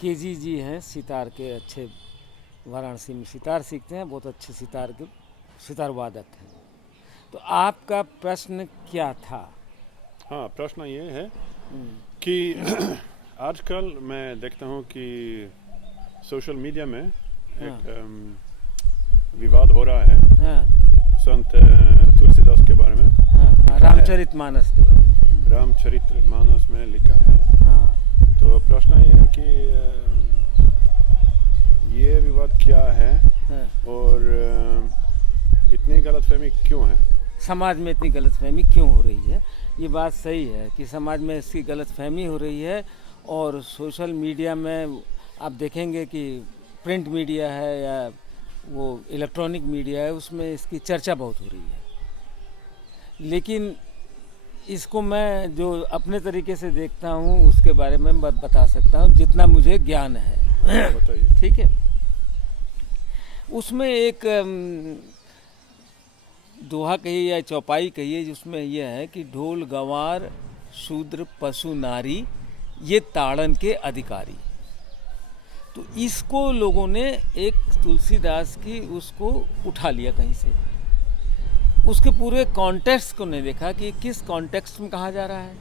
KG जी हैं, सितार के अच्छे, वाराणसी में सितार सीखते हैं, बहुत अच्छे सितार वादक हैं। तो आपका प्रश्न क्या था? हाँ, प्रश्न ये है हम्म, कि आजकल मैं देखता हूँ कि सोशल मीडिया में एक विवाद हो रहा है हाँ संत तुलसीदास के बारे में। हाँ, रामचरितमानस के बारे में। रामचरितमानस में लिखा है। हाँ तो प्रश्न ये है कि ये विवाद क्या है हाँ, और इतनी गलतफहमी क्यों है? समाज में इतनी गलतफहमी क्यों हो रही है? ये बात सही है कि समाज में इसकी गलतफहमी हो रही है, और सोशल मीडिया में आप देखेंगे कि प्रिंट मीडिया है या वो इलेक्ट्रॉनिक मीडिया है, उसमें इसकी चर्चा बहुत हो रही है। लेकिन इसको मैं जो अपने तरीके से देखता हूँ उसके बारे में बता सकता हूँ जितना मुझे ज्ञान है। बताइए। ठीक है, उसमें एक दोहा कहिए या चौपाई कहिए, जिसमें यह है कि ढोल गंवार शूद्र पशु नारी ये ताड़न के अधिकारी। तो इसको लोगों ने एक तुलसीदास की उसको उठा लिया कहीं से, उसके पूरे कॉन्टेक्स्ट को नहीं देखा कि किस कॉन्टेक्स्ट में कहा जा रहा है,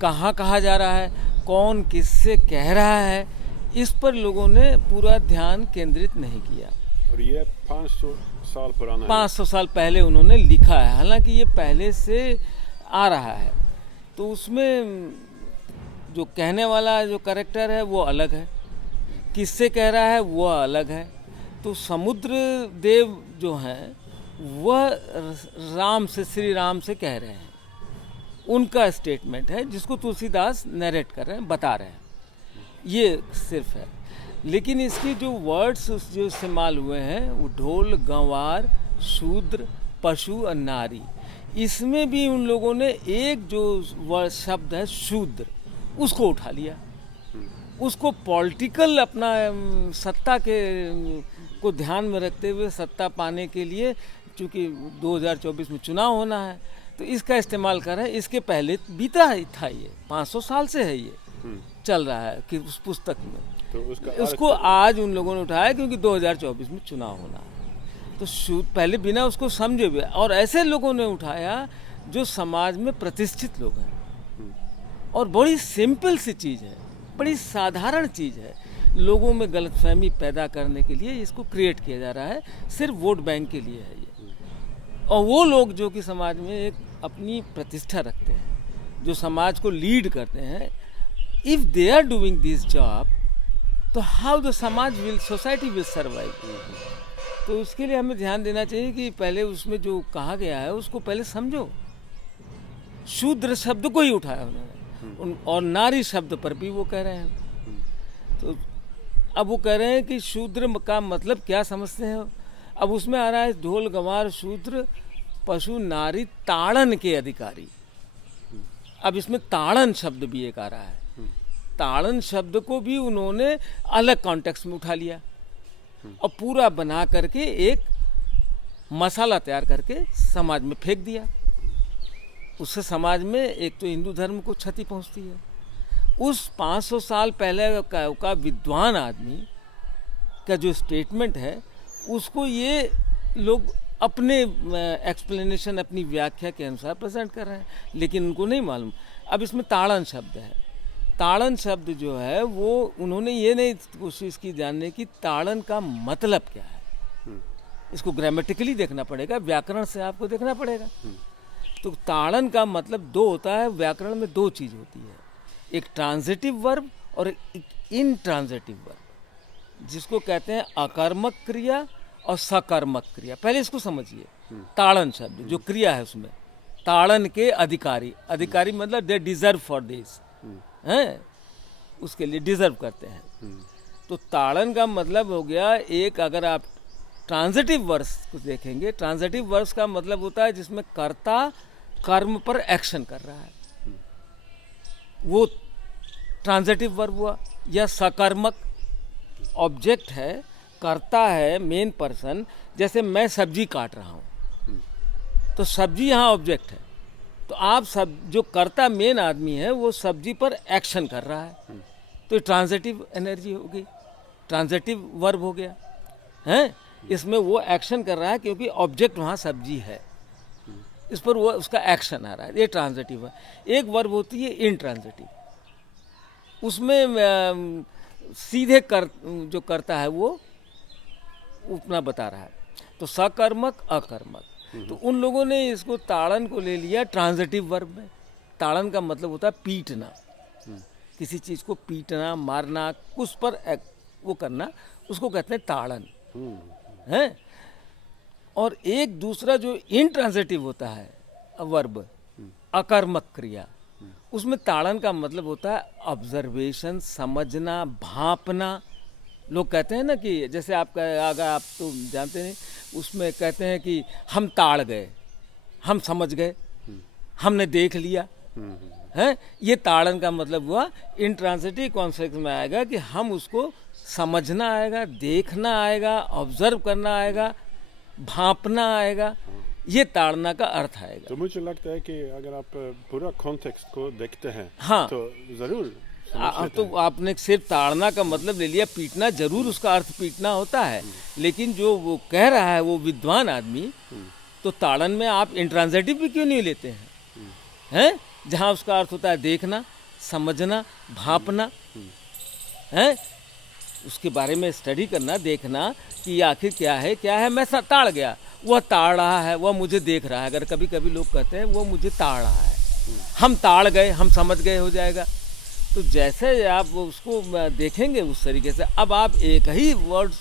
कहाँ कहा जा रहा है, कौन किससे कह रहा है। इस पर लोगों ने पूरा ध्यान केंद्रित नहीं किया। और ये 500 साल पुराना है। 500 साल पहले उन्होंने लिखा है, हालांकि ये पहले से आ रहा है। तो उसमें जो कहने वाला जो कैरेक्टर है वो अलग है, किससे कह रहा है वो अलग है। तो समुद्र देव जो हैं वह राम से, श्री राम से कह रहे हैं, उनका स्टेटमेंट है जिसको तुलसीदास नरेट कर रहे हैं, बता रहे हैं, ये सिर्फ है। लेकिन इसकी जो वर्ड्स जो इस्तेमाल हुए हैं वो ढोल गंवार शूद्र पशु और नारी, इसमें भी उन लोगों ने एक जो वर्ड शब्द है शूद्र उसको उठा लिया, उसको पॉलिटिकल अपना सत्ता के को ध्यान में रखते हुए सत्ता पाने के लिए, चूँकि 2024 में चुनाव होना है तो इसका इस्तेमाल कर रहे हैं। इसके पहले बीता ही था, ये 500 साल से है, ये चल रहा है कि उस पुस्तक में। तो उसको आज उन लोगों ने उठाया क्योंकि 2024 में चुनाव होना है। तो पहले बिना उसको समझे हुए, और ऐसे लोगों ने उठाया जो समाज में प्रतिष्ठित लोग हैं, और बड़ी सिंपल सी चीज़ है, बड़ी साधारण चीज़ है, लोगों में गलतफहमी पैदा करने के लिए इसको क्रिएट किया जा रहा है, सिर्फ वोट बैंक के लिए है ये। और वो लोग जो कि समाज में एक अपनी प्रतिष्ठा रखते हैं, जो समाज को लीड करते हैं, if they are doing this job, तो हाउ द समाज विल, सोसाइटी विल सर्वाइव। तो उसके लिए हमें ध्यान देना चाहिए कि पहले उसमें जो कहा गया है उसको पहले समझो। शूद्र शब्द को ही उठाया उन्होंने, और नारी शब्द पर भी वो कह रहे हैं। तो अब वो कह रहे हैं कि शूद्र का मतलब क्या समझते हैं। अब उसमें आ रहा है ढोल गंवार शूद्र पशु नारी ताड़न के अधिकारी। अब इसमें ताड़न शब्द भी एक आ रहा है, ताड़न शब्द को भी उन्होंने अलग कॉन्टेक्स्ट में उठा लिया और पूरा बना करके एक मसाला तैयार करके समाज में फेंक दिया। उससे समाज में एक तो हिंदू धर्म को क्षति पहुंचती है। उस 500 साल पहले का विद्वान आदमी का जो स्टेटमेंट है उसको ये लोग अपने एक्सप्लेनेशन, अपनी व्याख्या के अनुसार प्रेजेंट कर रहे हैं, लेकिन उनको नहीं मालूम। अब इसमें ताड़न शब्द है, ताड़न शब्द जो है वो उन्होंने ये नहीं कोशिश की जानने की ताड़न का मतलब क्या है। इसको ग्रामेटिकली देखना पड़ेगा, व्याकरण से आपको देखना पड़ेगा। तो ताड़न का मतलब दो होता है, व्याकरण में दो चीज़ होती है, एक ट्रांजिटिव वर्ब और एक इनट्रांजिटिव वर्ब, जिसको कहते हैं अकर्मक क्रिया और सकर्मक क्रिया। पहले इसको समझिए। ताड़न शब्द जो क्रिया है उसमें ताड़न के अधिकारी, अधिकारी मतलब दे डिजर्व फॉर दिस, हैं, उसके लिए डिजर्व करते हैं। तो ताड़न का मतलब हो गया एक, अगर आप ट्रांजिटिव वर्ब्स को देखेंगे, ट्रांजिटिव वर्ब्स का मतलब होता है जिसमें कर्ता कर्म पर एक्शन कर रहा है, वो ट्रांजिटिव वर्ब हुआ। या सकर्मक, ऑब्जेक्ट है, कर्ता है, मेन पर्सन, जैसे मैं सब्जी काट रहा हूँ तो सब्जी यहाँ ऑब्जेक्ट है, तो आप सब जो कर्ता मेन आदमी है वो सब्जी पर एक्शन कर रहा है, तो ट्रांजिटिव एनर्जी होगी, ट्रांजिटिव वर्ब हो गया है। इसमें वो एक्शन कर रहा है क्योंकि ऑब्जेक्ट वहाँ सब्जी है, इस पर वो उसका एक्शन आ रहा है, ये ट्रांजिटिव है। एक वर्ब होती है इंट्रांजिटिव, उसमें सीधे जो करता है वो उतना बता रहा है। तो सकर्मक अकर्मक, तो उन लोगों ने इसको ताड़न को ले लिया ट्रांजिटिव वर्ब में। ताड़न का मतलब होता है पीटना, किसी चीज़ को पीटना, मारना, उस पर वो करना, उसको कहते हैं ताड़न है। और एक दूसरा जो इंट्रांजिटिव होता है वर्ब, अकर्मक क्रिया, उसमें ताड़न का मतलब होता है ऑब्जर्वेशन, समझना, भांपना। लोग कहते हैं ना कि जैसे आपका, अगर आप तो जानते नहीं, उसमें कहते हैं कि हम ताड़ गए, हम समझ गए, हमने देख लिया है। ये ताड़न का मतलब हुआ इंट्रांजिटिव कॉन्सेप्ट में आएगा कि हम उसको समझना आएगा, देखना आएगा, ऑब्जर्व करना आएगा, भांपना आएगा, ये ताड़ना का अर्थ आएगा। तो मुझे लगता है कि अगर आप पूरा कॉन्टेक्स्ट को देखते हैं, हाँ, तो जरूर तो आपने सिर्फ ताड़ना का मतलब ले लिया, पीटना, जरूर उसका अर्थ पीटना होता है, लेकिन जो वो कह रहा है वो विद्वान आदमी, तो ताड़न में आप इंट्रांजिटिव भी क्यों नहीं लेते हैं, जहाँ उसका अर्थ होता है देखना, समझना, भांपना है, उसके बारे में स्टडी करना, देखना कि आखिर क्या है। मैं ताड़ गया, वह ताड़ रहा है, वह मुझे देख रहा है। अगर कभी कभी लोग कहते हैं वो मुझे ताड़ रहा है, हम ताड़ गए, हम समझ गए हो जाएगा। तो जैसे आप उसको देखेंगे उस तरीके से, अब आप एक ही वर्ड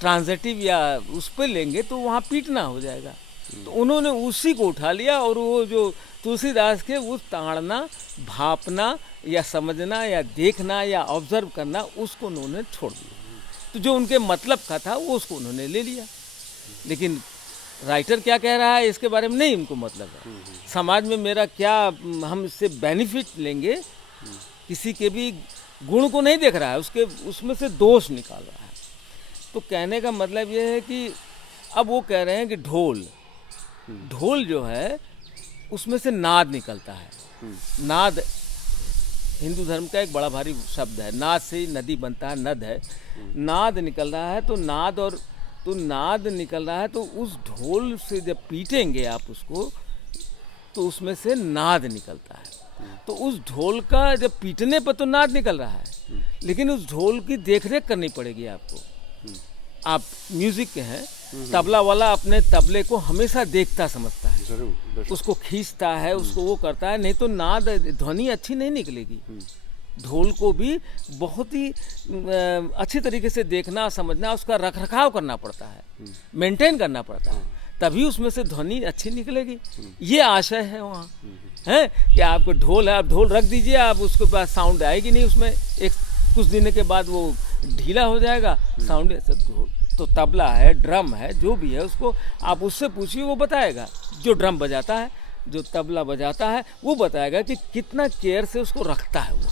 ट्रांजिटिव या उस पर लेंगे तो वहाँ पीटना हो जाएगा। तो उन्होंने उसी को उठा लिया और वो जो तुलसीदास के वो ताड़ना, भापना या समझना या देखना या ऑब्जर्व करना, उसको उन्होंने छोड़ दिया। तो जो उनके मतलब का था वो उसको उन्होंने ले लिया, लेकिन राइटर क्या कह रहा है इसके बारे में नहीं उनको मतलब है। समाज में मेरा क्या, हम इससे बेनिफिट लेंगे, किसी के भी गुण को नहीं देख रहा है, उसमें से दोष निकाल रहा है। तो कहने का मतलब ये है कि अब वो कह रहे हैं कि ढोल जो है उसमें से नाद निकलता है। नाद हिंदू धर्म का एक बड़ा भारी शब्द है, नाद से नदी बनता है, नद है, नाद निकल रहा है। तो नाद निकल रहा है, तो उस ढोल से जब पीटेंगे आप उसको, तो उसमें से नाद निकलता है। तो उस ढोल का जब पीटने पर तो नाद निकल रहा है, लेकिन उस ढोल की देखरेख करनी पड़ेगी आपको। आप म्यूजिक के हैं, तबला वाला अपने तबले को हमेशा देखता समझता है, जरूर उसको खींचता है, उसको वो करता है, नहीं तो नाद, ध्वनि अच्छी नहीं निकलेगी। ढोल को भी बहुत ही अच्छी तरीके से देखना, समझना, उसका रख रखाव करना पड़ता है, मेंटेन करना पड़ता है, तभी उसमें से ध्वनि अच्छी निकलेगी। ये आशय है वहाँ है कि आपको ढोल है, आप ढोल रख दीजिए, आप उसके पास साउंड आएगी नहीं, उसमें एक कुछ दिन के बाद वो ढीला हो जाएगा साउंड। तो तबला है, ड्रम है, जो भी है, उसको आप उससे पूछिए, वो बताएगा। जो ड्रम बजाता है, जो तबला बजाता है, वो बताएगा कि कितना केयर से उसको रखता है वो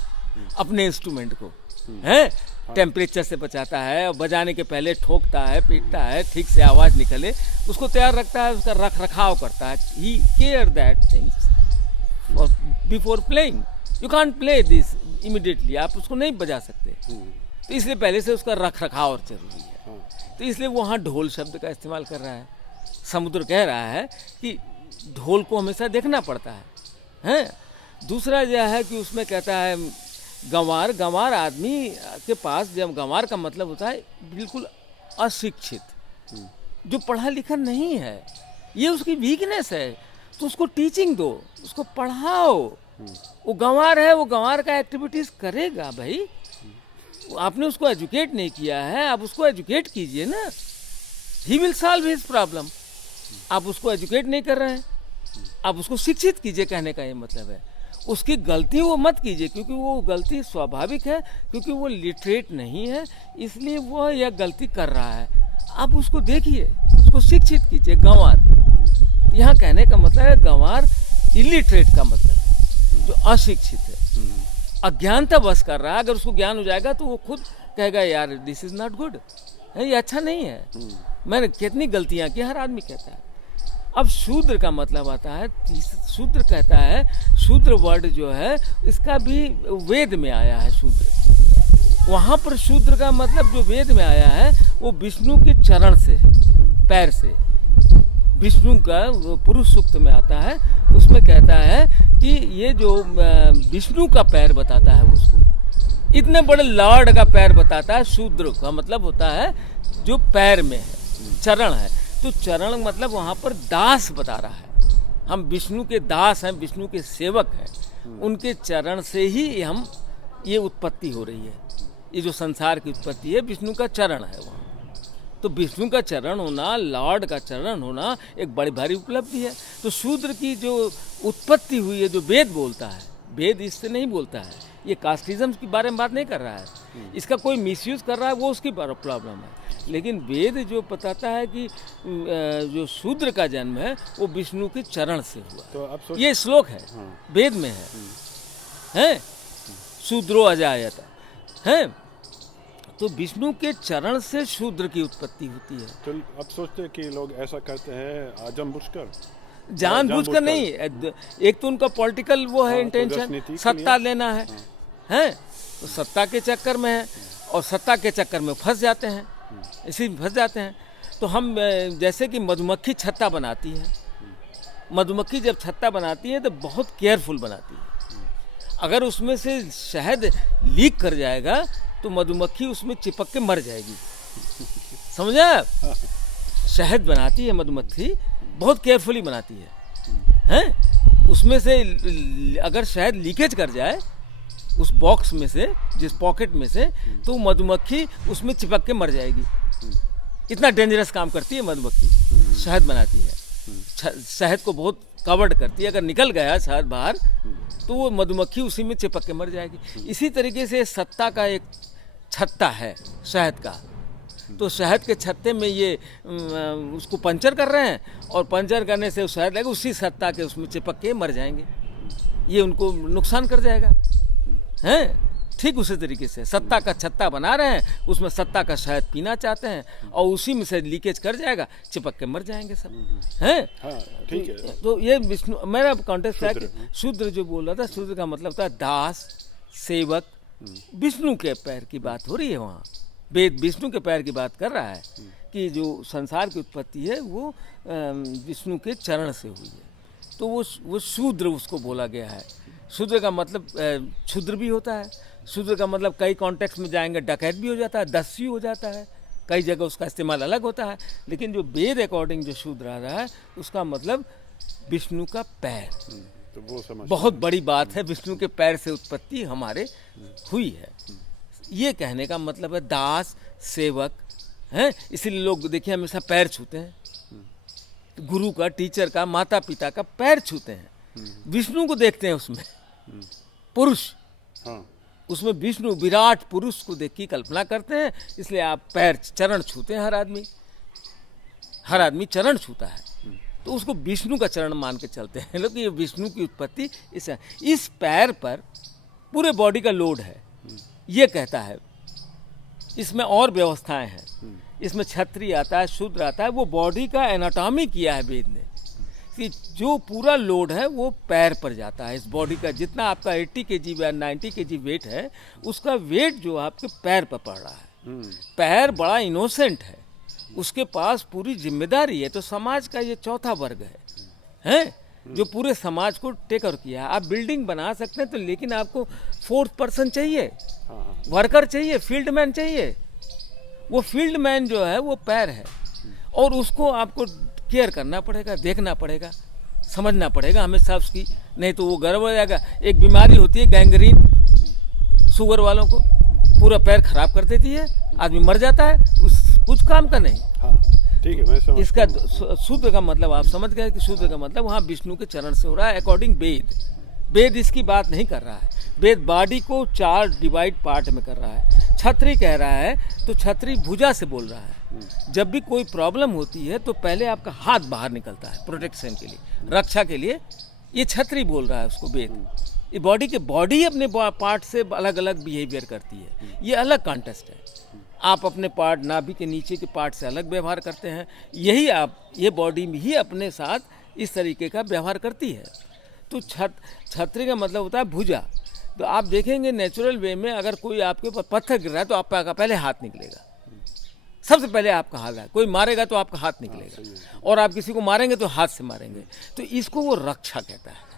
अपने इंस्ट्रूमेंट को, है टेम्परेचर से बचाता है, और बजाने के पहले ठोकता है, पीटता है, ठीक से आवाज़ निकले, उसको तैयार रखता है, उसका रख रखाव करता है। ही care that things before playing. You can't play this immediately, आप उसको नहीं बजा सकते, तो इसलिए पहले से उसका रख रखाव जरूरी है। तो इसलिए वहाँ ढोल शब्द का इस्तेमाल कर रहा है। समुद्र कह रहा है कि ढोल को हमेशा देखना पड़ता है। दूसरा यह है कि उसमें कहता है गंवार आदमी के पास, जब गंवार का मतलब होता है बिल्कुल अशिक्षित, जो पढ़ा लिखा नहीं है, ये उसकी वीकनेस है, तो उसको टीचिंग दो, उसको पढ़ाओ। वो गंवार है, वो गंवार का एक्टिविटीज़ करेगा भाई, आपने उसको एजुकेट नहीं किया है, आप उसको एजुकेट कीजिए ना, he will solve his problem. आप उसको एजुकेट नहीं कर रहे हैं, आप उसको शिक्षित कीजिए, कहने का ये मतलब है। उसकी गलती वो मत कीजिए, क्योंकि वो गलती स्वाभाविक है, क्योंकि वो लिटरेट नहीं है, इसलिए वो यह गलती कर रहा है। आप उसको देखिए, उसको शिक्षित कीजिए। गंवार, यहाँ कहने का मतलब है गंवार इलिटरेट का मतलब है, जो अशिक्षित है, अज्ञानता बस कर रहा है। अगर उसको ज्ञान हो जाएगा तो वो खुद कहेगा यार दिस इज़ नॉट गुड, ये अच्छा नहीं है, मैंने कितनी गलतियाँ की, हर आदमी कहता है। अब शूद्र का मतलब आता है, शूद्र कहता है, शूद्र वर्ड जो है इसका भी वेद में आया है। शूद्र वहाँ पर शूद्र का मतलब जो वेद में आया है वो विष्णु के चरण से है, पैर से। विष्णु का वो पुरुष सूक्त में आता है, उसमें कहता है कि ये जो विष्णु का पैर बताता है उसको, इतने बड़े लॉर्ड का पैर बताता है। शूद्र का मतलब होता है जो पैर में है, चरण है। तो चरण मतलब वहाँ पर दास बता रहा है, हम विष्णु के दास हैं, विष्णु के सेवक हैं, उनके चरण से ही हम ये उत्पत्ति हो रही है। ये जो संसार की उत्पत्ति है विष्णु का चरण है वहाँ। तो विष्णु का चरण होना, लॉर्ड का चरण होना एक बड़ी भारी उपलब्धि है। तो शूद्र की जो उत्पत्ति हुई है, जो वेद बोलता है, वेद इससे नहीं बोलता है, ये कास्टिज्म के बारे में बात नहीं कर रहा है। इसका कोई मिसयूज कर रहा है वो उसकी प्रॉब्लम है। लेकिन वेद जो बताता है कि जो शूद्र का जन्म है वो विष्णु के चरण से हुआ। तो आप ये श्लोक है, वेद में है, हैं? शूद्रो अजायत है। तो विष्णु के चरण से शूद्र की उत्पत्ति होती है। तो आप सोचते हैं कि लोग ऐसा करते हैं जानबूझकर? जानबूझकर नहीं, एक तो उनका पॉलिटिकल वो है इंटेंशन, सत्ता लेना है, हैं? तो सत्ता के चक्कर में है और सत्ता के चक्कर में फंस जाते हैं, इसी में फंस जाते हैं। तो हम जैसे कि मधुमक्खी छत्ता बनाती है, मधुमक्खी जब छत्ता बनाती है तो बहुत केयरफुल बनाती है। अगर उसमें से शहद लीक कर जाएगा तो मधुमक्खी उसमें चिपक के मर जाएगी, समझा? शहद बनाती है मधुमक्खी, बहुत केयरफुली बनाती है, हैं? उसमें से अगर शहद लीकेज कर जाए उस बॉक्स में से, जिस पॉकेट में से, तो मधुमक्खी उसमें चिपक के मर जाएगी। इतना डेंजरस काम करती है मधुमक्खी, शहद बनाती है, शहद को बहुत कवर्ड करती है। अगर निकल गया शहद बाहर तो वो मधुमक्खी उसी में चिपक के मर जाएगी। इसी तरीके से सत्ता का एक छत्ता है शहद का, तो शहद के छत्ते में ये उसको पंचर कर रहे हैं और पंचर करने से शहद लगेगा, उसी सत्ता के उसमें चिपक के मर जाएंगे, ये उनको नुकसान कर जाएगा, हैं? ठीक उसी तरीके से सत्ता का छत्ता बना रहे हैं, उसमें सत्ता का शहद पीना चाहते हैं और उसी में से लीकेज कर जाएगा, चिपक के मर जाएंगे सब, हैं? हाँ, ठीक है। तो ये विष्णु, मेरा कॉन्टेक्स्ट है कि शूद्र जो बोल रहा था, शूद्र का मतलब था दास, सेवक। विष्णु के पैर की बात हो रही है वहाँ, वेद विष्णु के पैर की बात कर रहा है कि जो संसार की उत्पत्ति है वो विष्णु के चरण से हुई है। तो वो शूद्र उसको बोला गया है। शूद्र का मतलब क्षुद्र भी होता है, शूद्र का मतलब कई कॉन्टेक्स्ट में जाएंगे डकैत भी हो जाता है, दस्यु हो जाता है, कई जगह उसका इस्तेमाल अलग होता है। लेकिन जो वेद अकॉर्डिंग जो शूद्र आ रहा है उसका मतलब विष्णु का पैर। तो वो समझ बहुत बड़ी बात है, विष्णु के पैर से उत्पत्ति हमारे हुई है, ये कहने का मतलब है दास, सेवक, हैं? इसीलिए लोग देखिए हमेशा पैर छूते हैं, गुरु का, टीचर का, माता पिता का पैर छूते हैं। विष्णु को देखते हैं उसमें, पुरुष, हाँ, उसमें विष्णु विराट पुरुष को देख की कल्पना करते हैं, इसलिए आप पैर, चरण छूते हैं। हर आदमी चरण छूता है, तो उसको विष्णु का चरण मान के चलते हैं लोग। ये विष्णु की उत्पत्ति इस पैर पर पूरे बॉडी का लोड है, ये कहता है। इसमें और व्यवस्थाएं हैं, इसमें क्षत्रिय आता है, शूद्र आता है, वो बॉडी का एनाटॉमी किया है वेद ने कि जो पूरा लोड है वो पैर पर जाता है। इस बॉडी का जितना आपका 80 kg या 90 kg वेट है, उसका वेट जो आपके पैर पर पड़ रहा है। पैर बड़ा इनोसेंट है, उसके पास पूरी जिम्मेदारी है। तो समाज का ये चौथा वर्ग है जो पूरे समाज को टेक ओवर किया है। आप बिल्डिंग बना सकते हैं तो, लेकिन आपको 4th पर्सन चाहिए, वर्कर चाहिए, फील्ड मैन चाहिए। वो फील्ड मैन जो है वो पैर है, और उसको आपको केयर करना पड़ेगा, देखना पड़ेगा, समझना पड़ेगा हमेशा उसकी, नहीं तो वो गड़बड़ हो जाएगा। एक बीमारी होती है गैंग्रीन, शुगर वालों को पूरा पैर खराब कर देती है, आदमी मर जाता है, कुछ काम का नहीं। हाँ, ठीक है, मैं समझ। इसका शूद्र का मतलब आप समझ गए कि शूद्र का मतलब वहाँ विष्णु के चरण से हो रहा है अकॉर्डिंग वेद। वेद इसकी बात नहीं कर रहा है, वेद बॉडी को 4 डिवाइड पार्ट में कर रहा है। छत्री कह रहा है तो छत्री भुजा से बोल रहा है। जब भी कोई प्रॉब्लम होती है तो पहले आपका हाथ बाहर निकलता है प्रोटेक्शन के लिए, रक्षा के लिए, ये छत्री बोल रहा है उसको वेद। ये बॉडी अपने पार्ट से अलग अलग बिहेवियर करती है, ये अलग कॉन्टेस्ट है। आप अपने पार्ट, नाभि के नीचे के पार्ट से अलग व्यवहार करते हैं, ये बॉडी में ही अपने साथ इस तरीके का व्यवहार करती है। तो छत्री का मतलब होता है भुजा। तो आप देखेंगे नेचुरल वे में अगर कोई आपके ऊपर पत्थर गिर रहा है तो आपका पहले हाथ निकलेगा, सबसे पहले आपका हाथ है। कोई मारेगा तो आपका हाथ निकलेगा, और आप किसी को मारेंगे तो हाथ से मारेंगे। तो इसको वो रक्षा कहता है।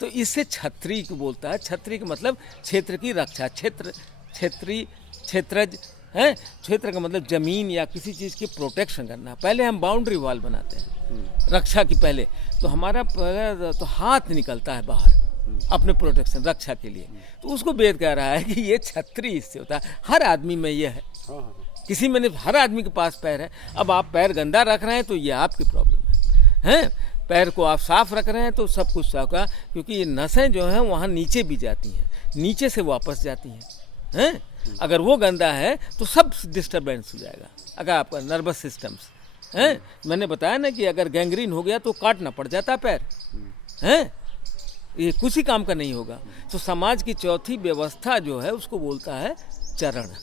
तो इससे क्षत्रिय को बोलता है। क्षत्रिय का मतलब क्षेत्र की रक्षा, क्षेत्रीय, क्षेत्रज है। क्षेत्र का मतलब जमीन या किसी चीज़ की प्रोटेक्शन करना। पहले हम बाउंड्री वॉल बनाते हैं रक्षा की, पहले तो हमारा पहले तो हाथ निकलता है बाहर अपने प्रोटेक्शन रक्षा के लिए। तो उसको वेद कह रहा है कि ये क्षत्रिय इससे होता है। हर आदमी में ये है, किसी में नहीं, हर आदमी के पास पैर है। अब आप पैर गंदा रख रहे हैं तो ये आपकी प्रॉब्लम है। पैर को आप साफ रख रहे हैं तो सब कुछ साफ होगा, क्योंकि ये नसें जो हैं वहाँ नीचे भी जाती हैं, नीचे से वापस जाती हैं। अगर वो गंदा है तो सब डिस्टर्बेंस हो जाएगा। अगर आपका नर्वस सिस्टम्स है, मैंने बताया ना कि अगर गैंग्रीन हो गया तो काटना पड़ जाता पैर है, ये कुछ ही काम का नहीं होगा। तो समाज की चौथी व्यवस्था जो है उसको बोलता है चरण।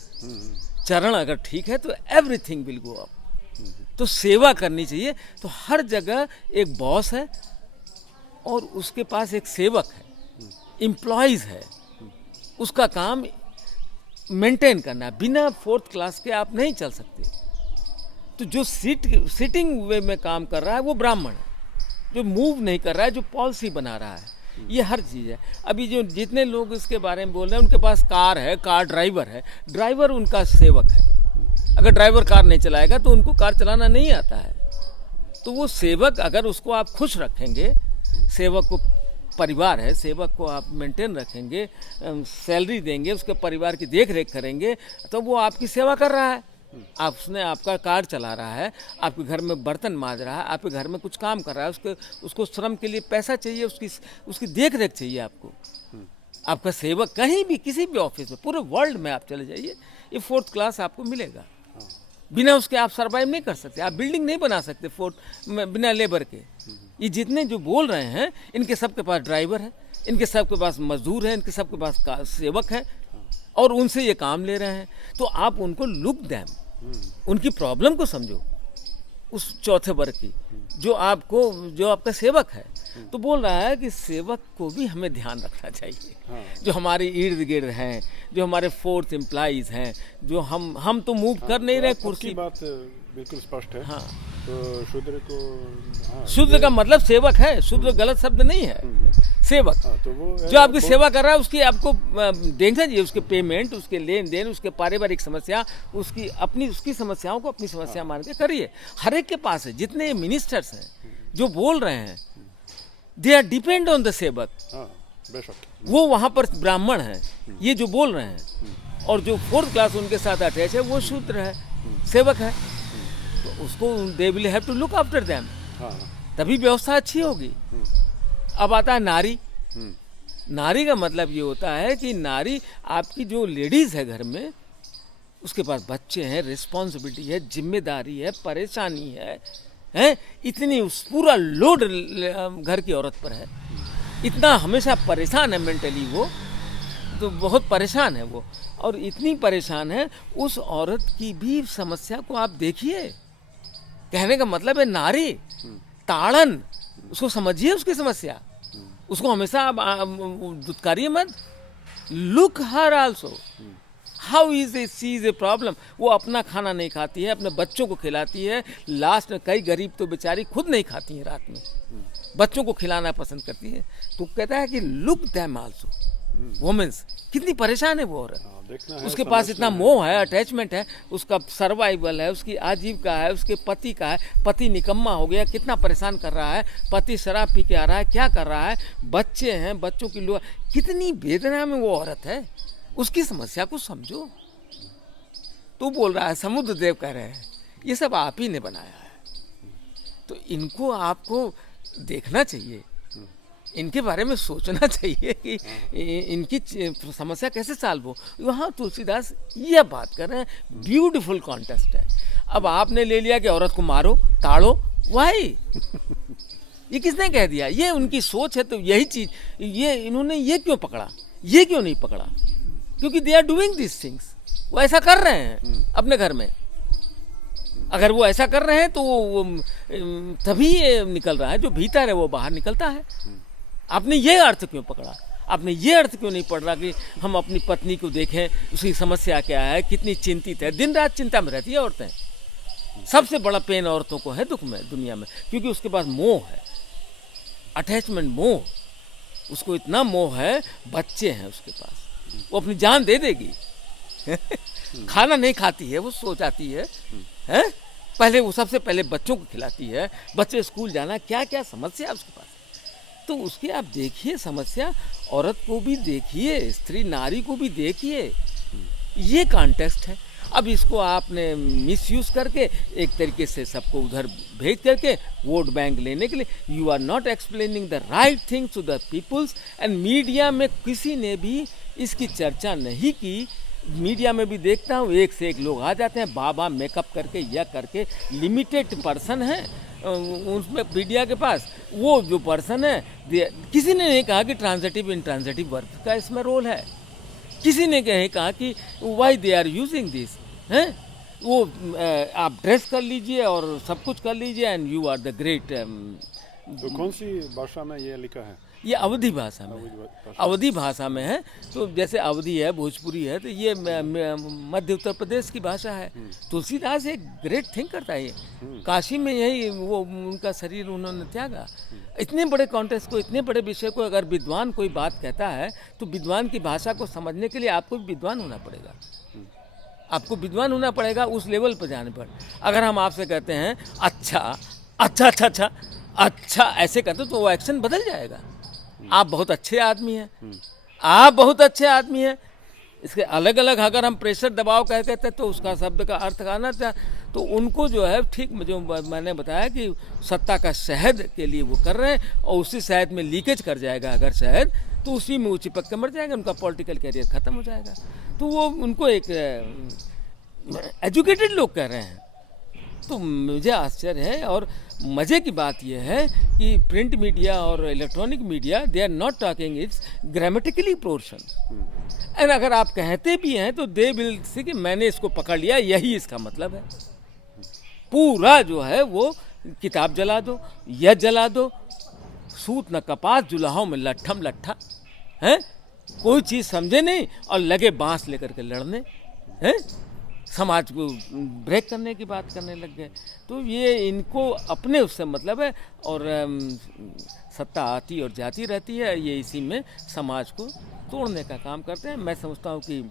चरण अगर ठीक है तो एवरीथिंग विल गो अप। तो सेवा करनी चाहिए। तो हर जगह एक बॉस है और उसके पास एक सेवक है, एम्प्लॉइज है, उसका काम मेंटेन करना। बिना 4th क्लास के आप नहीं चल सकते। तो जो सिटिंग वे में काम कर रहा है वो ब्राह्मण है, जो मूव नहीं कर रहा है, जो पॉलिसी बना रहा है, ये हर चीज़ है। अभी जो जितने लोग इसके बारे में बोल रहे हैं उनके पास कार है, कार ड्राइवर है, ड्राइवर उनका सेवक है। अगर ड्राइवर कार नहीं चलाएगा तो उनको कार चलाना नहीं आता है। तो वो सेवक, अगर उसको आप खुश रखेंगे, सेवक को परिवार है, सेवक को आप मेंटेन रखेंगे, सैलरी देंगे, उसके परिवार की देख रेख करेंगे, तो वो आपकी सेवा कर रहा है। उसने आपका कार चला रहा है, आपके घर में बर्तन मांज रहा है, आपके घर में कुछ काम कर रहा है, उसको श्रम के लिए पैसा चाहिए, उसकी देख रेख चाहिए आपको। आपका सेवक कहीं भी किसी भी ऑफिस में, पूरे वर्ल्ड में आप चले जाइए, ये 4th क्लास आपको मिलेगा। बिना उसके आप सर्वाइव नहीं कर सकते। आप बिल्डिंग नहीं बना सकते बिना लेबर के। ये जितने जो बोल रहे हैं इनके सबके पास ड्राइवर है, इनके सबके पास मजदूर है, इनके सबके पास सेवक है, और उनसे ये काम ले रहे हैं। तो आप उनको लुक देम, उनकी प्रॉब्लम को समझो, उस चौथे वर्ग की, जो आपका सेवक है। तो बोल रहा है कि सेवक को भी हमें ध्यान रखना चाहिए। जो हमारे इर्द गिर्द हैं, जो हमारे 4th एम्प्लॉइज हैं, जो हम तो मूव कर नहीं रहे कुर्सी। बात बिल्कुल स्पष्ट है। हाँ, तो शूद्र को, शूद्र का मतलब सेवक है, शूद्र गलत शब्द नहीं है, सेवक। तो वो जो आपकी सेवा कर रहा है उसकी आपको देखना चाहिए, उसके पेमेंट, उसके लेन देन, उसके पारिवारिक समस्या, उसकी समस्याओं को अपनी समस्या मान के करिए। हर एक के पास है। जितने मिनिस्टर्स हैं जो बोल रहे हैं, they are depend on the सेवक। बेशक वो वहाँ पर ब्राह्मण है, ये जो बोल रहे हैं, और जो 4th क्लास उनके साथ अटैच है वो शूद्र है, सेवक है। तो उसको they will have to look after them, तभी व्यवस्था अच्छी होगी। अब आता है नारी। नारी का मतलब ये होता है कि नारी आपकी जो लेडीज़ है घर में, उसके पास बच्चे हैं, रिस्पॉन्सिबिलिटी है, जिम्मेदारी है, परेशानी है, इतनी उस पूरा लोड घर की औरत पर है। इतना हमेशा परेशान है मेंटली, वो तो बहुत परेशान है वो, और इतनी परेशान है, उस औरत की भी समस्या को आप देखिए। कहने का मतलब है नारी ताड़न, उसको समझिए, उसकी समस्या, उसको हमेशा आप दुत्कारिए मत। Look her also, how is she is a problem. वो अपना खाना नहीं खाती है, अपने बच्चों को खिलाती है। लास्ट में कई गरीब तो बेचारी खुद नहीं खाती हैं, रात में बच्चों को खिलाना पसंद करती है। तो कहता है कि लुक देम आल्सो वुमेन्स, कितनी परेशान है वो औरत। उसके पास इतना मोह है, अटैचमेंट है, उसका सर्वाइवल है, उसकी आजीविका है, उसके पति का है। पति निकम्मा हो गया, कितना परेशान कर रहा है, पति शराब पी के आ रहा है, क्या कर रहा है, बच्चे हैं, बच्चों की कितनी वेदना में वो औरत है, उसकी समस्या को समझो। तो बोल रहा है, समुद्र देव कह रहे हैं ये सब आप ही ने बनाया है, तो इनको आपको देखना चाहिए, इनके बारे में सोचना चाहिए कि इनकी समस्या कैसे सॉल्व हो। वहाँ तुलसीदास यह बात कर रहे हैं, ब्यूटीफुल कॉन्टेस्ट है। अब आपने ले लिया कि औरत को मारो, ताड़ो, वाई ये किसने कह दिया? ये उनकी सोच है। तो यही चीज, ये इन्होंने ये क्यों पकड़ा, ये क्यों नहीं पकड़ा? क्योंकि they are doing this things, वो ऐसा कर रहे हैं अपने घर में। अगर वो ऐसा कर रहे हैं तो वो तभी ये निकल रहा है, जो भीतर है वो बाहर निकलता है। आपने ये अर्थ क्यों पकड़ा? आपने ये अर्थ क्यों नहीं पढ़ रहा कि हम अपनी पत्नी को देखें, उसकी समस्या क्या है, कितनी चिंतित है, दिन रात चिंता में रहती है औरतें। सबसे बड़ा पेन औरतों को है दुख में दुनिया में, क्योंकि उसके पास मोह है, अटैचमेंट मोह, उसको इतना मोह है, बच्चे हैं उसके पास, वो अपनी जान दे देगी खाना नहीं खाती है, वो सो जाती है, हैं? पहले वो सबसे पहले बच्चों को खिलाती है, बच्चे स्कूल जाना, क्या क्या समस्या है उसके पास। तो उसकी आप देखिए समस्या, औरत को भी देखिए, स्त्री नारी को भी देखिए, ये कॉन्टेक्स्ट है। अब इसको आपने मिसयूज करके एक तरीके से सबको उधर भेज करके वोट बैंक लेने के लिए, you are not explaining the right things to the peoples. And media में किसी ने भी इसकी चर्चा नहीं की। मीडिया में भी देखता हूँ एक से एक लोग आ जाते हैं, बाबा मेकअप करके या करके, लिमिटेड पर्सन है उसमें मीडिया के पास। वो जो पर्सन है, किसी ने नहीं कहा कि ट्रांजिटिव इंट्रांजिटिव वर्ब का इसमें रोल है, किसी ने नहीं कहा कि why they are using this, हैं? वो आप ड्रेस कर लीजिए और सब कुछ कर लीजिए and you are the great. तो कौन सी भाषा में ये लिखा है? ये अवधी भाषा में है, अवधी भाषा में है। तो जैसे अवधी है, भोजपुरी है, तो ये मध्य उत्तर प्रदेश की भाषा है। तुलसीदास एक ग्रेट थिंकर था, ये काशी में यही वो उनका शरीर उन्होंने त्यागा। इतने बड़े कॉन्टेक्स्ट को, इतने बड़े विषय को अगर विद्वान कोई बात कहता है तो विद्वान की भाषा को समझने के लिए आपको विद्वान होना पड़ेगा, आपको विद्वान होना पड़ेगा उस लेवल पर जाने पर। अगर हम आपसे कहते हैं अच्छा अच्छा अच्छा अच्छा अच्छा ऐसे कहते तो वो एक्शन बदल जाएगा। आप बहुत अच्छे आदमी हैं, आप बहुत अच्छे आदमी हैं, इसके अलग अलग अगर हम प्रेशर दबाव कह कहते तो उसका शब्द का अर्थ आना था। तो उनको जो है ठीक जो मैंने बताया कि सत्ता का शहद के लिए वो कर रहे हैं, और उसी शहद में लीकेज कर जाएगा अगर शहद, तो उसी में वो चिपक के मर जाएगा, उनका पॉलिटिकल कैरियर ख़त्म हो जाएगा। तो वो उनको एक एजुकेटेड लोग कह रहे हैं, तो मुझे आश्चर्य है। और मज़े की बात यह है कि प्रिंट मीडिया और electronic media they are not talking its grammatically portion. And अगर आप कहते भी हैं तो दे विल से कि मैंने इसको पकड़ लिया, यही इसका मतलब है। पूरा जो है वो किताब जला दो, यह जला दो, सूत न कपास जुलाहों में लट्ठम लट्ठा, हैं? कोई चीज़ समझे नहीं और लगे बांस लेकर के लड़ने, हैं? समाज को ब्रेक करने की बात करने लग गए। तो ये इनको अपने उससे मतलब है, और सत्ता आती और जाती रहती है, ये इसी में समाज को तोड़ने का काम करते हैं। मैं समझता हूँ कि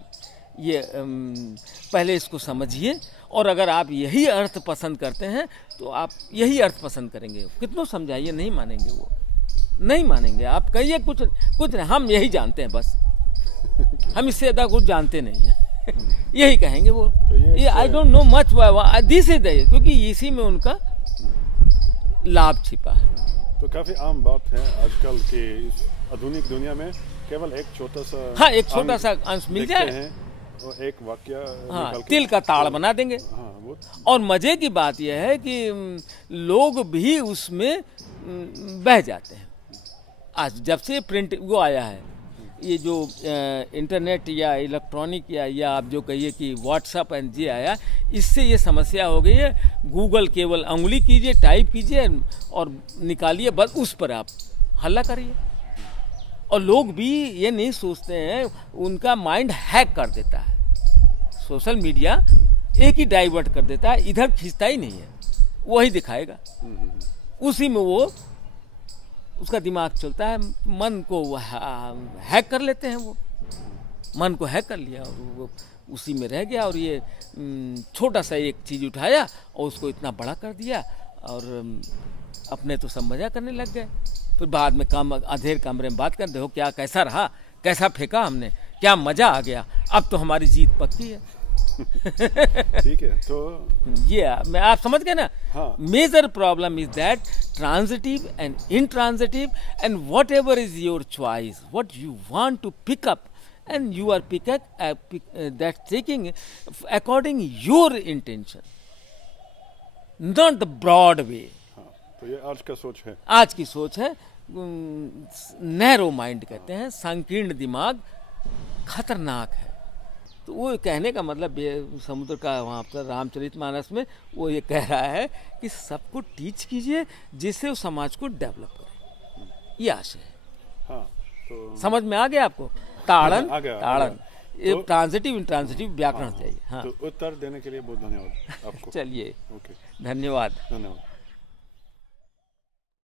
ये पहले इसको समझिए, और अगर आप यही अर्थ पसंद करते हैं तो आप यही अर्थ पसंद करेंगे। कितनों समझाइए, नहीं मानेंगे, वो नहीं मानेंगे। आप कहिए कुछ कुछ हम यही जानते हैं, बस हम इससे ज़्यादा कुछ जानते नहीं हैं यही कहेंगे वो। तो ये I don't know much this is the, क्योंकि इसी में उनका लाभ छिपा है। तो काफ़ी आम बात है आजकल के इस आधुनिक दुनिया में, केवल एक छोटा सा, हाँ, एक छोटा सा अंश मिल जाए हैं और एक वाक्य हाँ, निकाल के तिल का ताड़ बना देंगे। हाँ, वो और मज़े की बात यह है कि लोग भी उसमें बह जाते हैं। आज जब से प्रिंट वो आया है, ये जो इंटरनेट या इलेक्ट्रॉनिक या आप जो कहिए कि व्हाट्सएप एंड जी आया, इससे ये समस्या हो गई है। गूगल केवल उंगली कीजिए, टाइप कीजिए और निकालिए, बस उस पर आप हल्ला करिए। और लोग भी ये नहीं सोचते हैं, उनका माइंड हैक कर देता है सोशल मीडिया, एक ही डाइवर्ट कर देता है, इधर खींचता ही नहीं है, वही दिखाएगा, उसी में वो उसका दिमाग चलता है। मन को हैक कर लेते हैं, वो मन को हैक कर लिया और वो उसी में रह गया। और ये छोटा सा एक चीज़ उठाया और उसको इतना बड़ा कर दिया, और अपने तो सब मज़ा करने लग गए। फिर बाद में अंधेर कमरे में बात कर, देखो क्या कैसा रहा, कैसा फेंका हमने, क्या मज़ा आ गया, अब तो हमारी जीत पक्की है ठीक है। तो ये मैं आप समझ गए ना। हाँ। Major problem is that transitive and intransitive, and whatever is your choice, what you want to pick up, and you are that taking according your intention, not the broad way. हाँ, तो ये आज का सोच है। आज की सोच है, नैरो माइंड कहते हैं, संकीर्ण दिमाग खतरनाक है। तो वो कहने का मतलब ये समुद्र का वहाँ पर रामचरितमानस में वो ये कह रहा है कि सबको टीच कीजिए जिससे वो समाज को डेवलप करे, ये आशय है। हाँ, तो समझ में आ गया आपको? ताड़न, आ गया। ताड़न, ये तो- ट्रांजिटिव इंट्रांजिटिव व्याकरण चाहिए। हाँ, तो उत्तर देने के लिए बहुत धन्यवाद आपको। चलिए, ओके, धन्यवाद। धन्यवाद।